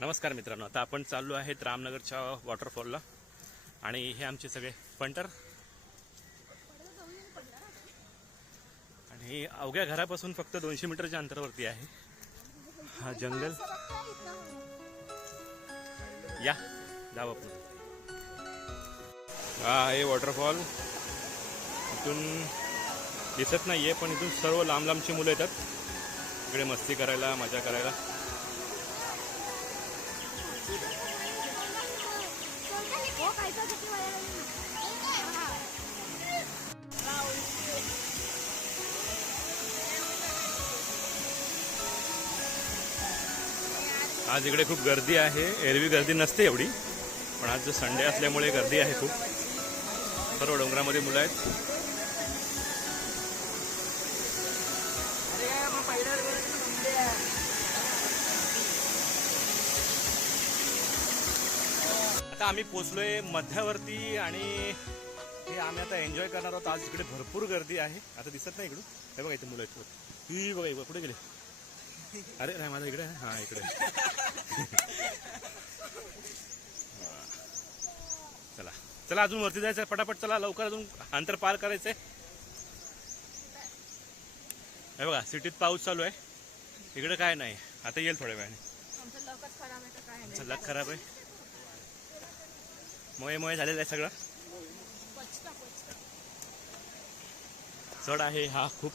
नमस्कार मित्रांनो, आता आपण चाललो आहेत रामनगरच्या वॉटरफॉलला आणि हे आमचे सगळे फंटर आणि अवघ्या घरापासून फक्त 200 मीटरच्या अंतरावरती आहे हा जंगल. या जाऊ आपण. हा आहे वॉटरफॉल. इथून दिसत नाहीये पण इथून सर्व लांब लांबची मुलं येतात इकडे मस्ती करायला, मजा करायला. आज इकडे खूप गर्दी आहे. एरवी गर्दी नसते एवढी, पण आज संडे असल्यामुळे गर्दी आहे खूप. सर्व डोंगरामध्ये मुलं आहेत. आता आम्ही पोचलोय मध्यावरती आणि हे आम्ही आता एन्जॉय करणार आहोत. आज इकडे भरपूर गर्दी आहे. आता दिसत नाही इकडून. हे बघा इथे मुलं आहेत. ही बघा कुठे गेले. अरे नाही माझा इकडे. हा इकडे. चला चला अजून वरती जायचं पटापट. चला लवकर अजून अंतर पार करायचंय. हे बघा सिटीत पाऊस चालू आहे. इकडे काय नाही. आता येईल थोड्या वेळाने. लक खराब आहे. मोये झालेलं आहे सगळं. चढ आहे हा खूप.